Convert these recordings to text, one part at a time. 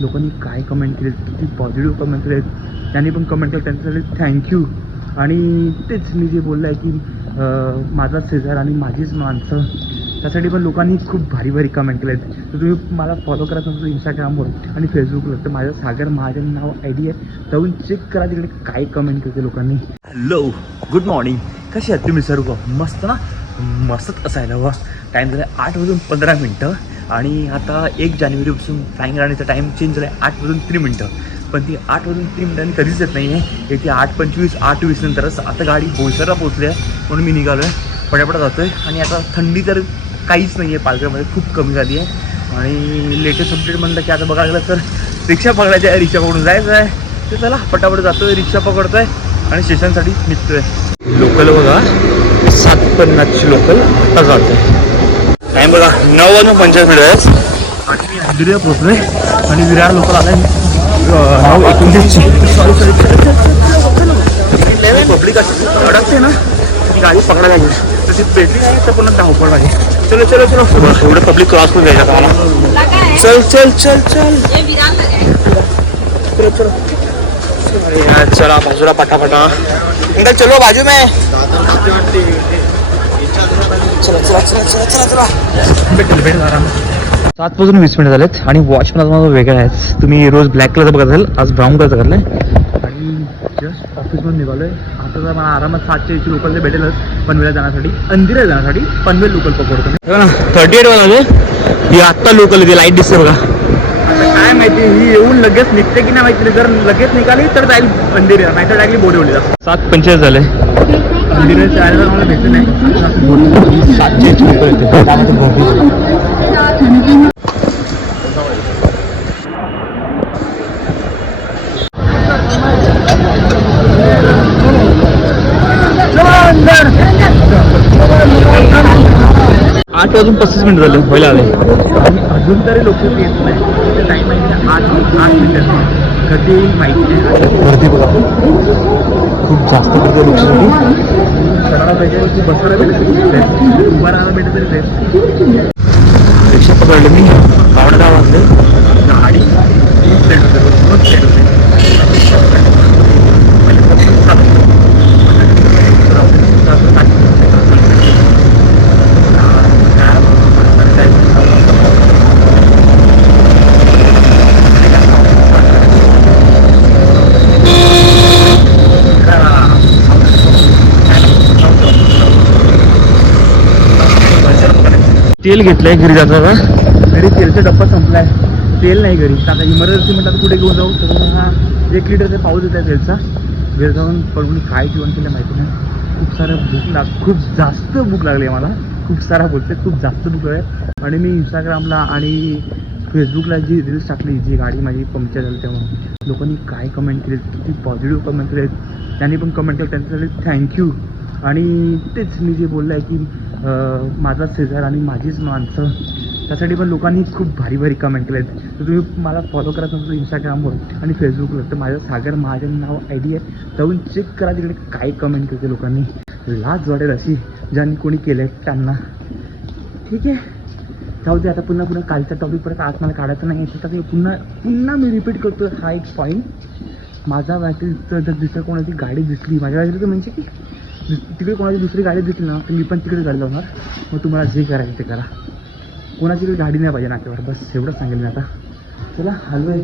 लोकांनी काय कमेंट केले, किती पॉझिटिव्ह कमेंट केले, त्यांनी पण कमेंट केलं त्यांच्यासाठी थँक्यू. आणि तेच मी जे बोललं आहे की माझा शेजार आणि माझीच माणसं, त्यासाठी पण लोकांनी खूप भारी भारी कमेंट केले आहेत. तर तुम्ही मला फॉलो करत असाल इंस्टाग्रामवर आणि फेसबुकला, तर माझं सागर महाजन नाव ID आहे, जाऊन चेक करा तिकडे काय कमेंट केले लोकांनी. हॅलो, गुड मॉर्निंग, कसे आहात तुम्ही सर्व? मस्त ना? मस्तच असायला वा. टाईम झाला 8:15 आणि आता 1 जानेवारीपासून फ्लाईंग राहण्याचा टाईम चेंज झाला आहे 8:03. पण ती 8:03 कधीच येत नाही आहे. येते 8:25, 8:20 नंतरच. आता गाडी बोईसरला पोहोचली आहे म्हणून मी निघालो आहे, पटापट जातो आहे. आणि आता थंडी तर काहीच नाही आहे पालघरमध्ये, खूप कमी झाली आहे. आणि लेटेस्ट अपडेट म्हणलं की आता बघायला गेलं तर रिक्षा पकडायची आहे, रिक्षा पकडून जायचं आहे. तर चला पटापट जातो आहे, रिक्षा पकडतो आहे आणि स्टेशनसाठी निघतो आहे. लोकल बघा 7:50ची लोकल आता जातो आहे. टाईम बघा 9:45 आहे आणि मी अंधेरीला पोहोचलो आहे. आणि विरार लोकल आला आहे 9:29ची. पब्लिक अशी अडकते ना, ती गाडी पकडायला लागेल तर ती पेटली आहे तर पुन्हा धावपळ आहे. चलो चलो चलो, एवढं पब्लिक क्रॉस करून द्यायचं आम्हाला. चल चल चल चल चलो चलो. अरे यार चला बाजूला पटापटा, अंकल चलो बाजू में. चला चला चला चला चला चला. भेटेल आराम. 7:20 झालेत आणि वॉच पण माझा वेगळा आहे. तुम्ही रोज ब्लॅक कलरचा बघत असाल, आज ब्राऊन कलरचा घातला आहे. आणि जस्ट ऑफिसमधून निघालो आहे. आता तर मला आरामात 7:40 लोकल भेटेलच पनवेलला जाण्यासाठी, अंधेरीला जाण्यासाठी पनवेल लोकल पकडतो मी. बघा ना 38 वाजले, ही आत्ता लोकल येते, लाईट दिसते बघा. आता काय माहिती ही येऊन लगेच निघते की नाही माहिती. जर लगेच निघाली तर जाईल अंधेरीला, नाही तर डायरेक्टली बोरिवलीला. 7:45 झाले, अंधेरीला जायला मला भेटलं नाही. 7:40 लोकल येते त्यामध्ये. 8:35 झाले व्हायला आले आणि अजून तरी लोक येत नाही. टाईम आहे 8 मिनिटं, कधी येईल माहिती नाही. गर्दी बघा, खूप जास्त गर्दी लोकसाठी. चढायला पाहिजे, बसायला भेटत, उभा राहायला भेटत तरी ते. रिक्षा पकडले मी, 9:10 वाजले. गाडी तेल घेतलंय घरी जाताना. घरी तेलचा डब्बा संपलाय, तेल नाही घरी. आता इमर्जन्सी म्हणतात कुठे घेऊन जाऊ, तर हा 1 लिटरचा पाऊस येत आहे तेलचा. घरी जाऊन पडून काय जेवण केलं माहिती नाही. खूप जास्त भूक लागली आहे मला. खूप सारा बोलते, खूप जास्त भूक आहे. आणि मी इंस्टाग्रामला आणि फेसबुकला जी रील्स टाकली, जी गाडी माझी पंक्चर झाली तेव्हा, लोकांनी काय कमेंट केले, किती पॉझिटिव्ह कमेंट केले, त्यांनी पण कमेंट केलं त्यांच्यासाठी थँक्यू. आणि तेच मी जे बोललं आहे की माझा शेजार आणि माझीच माणसं, त्यासाठी पण लोकांनी खूप भारी भारी कमेंट केले आहेत. तर तुम्ही मला फॉलो करत असाल इंस्टाग्रामवर आणि फेसबुकला, तर माझं सागर महाजन नाव ID आहे, जाऊन चेक करा तिकडे काय कमेंट केले लोकांनी. लाज वाटेल अशी ज्यांनी कोणी केलं आहे त्यांना. ठीक आहे, जाऊ दे. आता पुन्हा कालचा टॉपिक परत आज मला काढायचं नाही. तर पुन्हा मी रिपीट करतो हा एक पॉईंट. माझा वाटेल जर दुसरं कोणाची गाडी दिसली माझ्या वाटेल तर म्हणजे की तिकडे कोणाची दुसरी गाडी दिसली ना, तर मी पण तिकडे गाडी लावणार. मग तुम्हाला जे करायचं ते करा. कोणाची काही गाडी नाही पाहिजे नाक्यावर, बस एवढंच सांगेल मी आता. चला हललो आहे,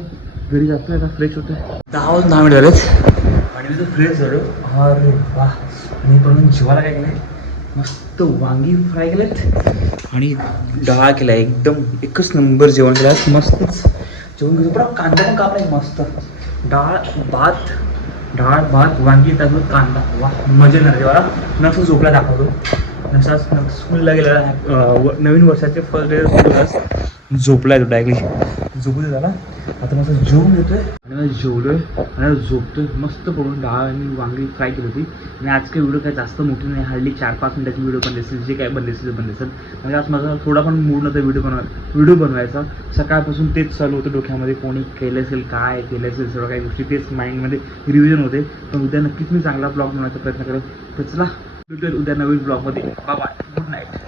घरी जातो आहे, आता फ्रेश होतो आहे. 10 मिनिट झालेत आणि मी तर फ्रेश झालो. अरे वा, मी पण जेवायला काय केलं आहे, मस्त वांगी फ्राय केलेत आणि डाळ केला आहे. एकदम एकच नंबर जेवण केलं आहे, मस्तच जेवण घेतो. पण कांदा पण कापला आहे मस्त. डाळ भात वांगी त्यातून कांदा, वा मजा येणार जेवायला. नक्की झोपला दाखवतो. नसाच स्कूलला गेला, नवीन वर्षाचे फर्स्ट डे झोपला आहे तो डायरेक्टली. झोपू झाला. आता मस्त जेवून घेतो आहे आणि जेवलो आहे आणि झोपतो आहे मस्त पडून. डाळ आणि वांगी फ्राय केली होती. आणि आज काही व्हिडिओ काय जास्त मोठी नाही, हार्डली 4-5 मिनिटाची व्हिडिओ पण दिसेल. जे काय बनलेसेल म्हणजे आज माझा थोडा पण मूड नव्हता व्हिडिओ बनवायचा. सकाळपासून तेच चालू होतं डोक्यामध्ये, कोणी केलं असेल, काय केलं असेल, सर्व काही गोष्टी तेच माइंडमध्ये रिव्हिजन होते. पण उद्या नक्कीच मी चांगला ब्लॉग बनवायचा प्रयत्न करेल. तर चला भेटूया उद्या नवीन ब्लॉगमध्ये. Bye bye, good night.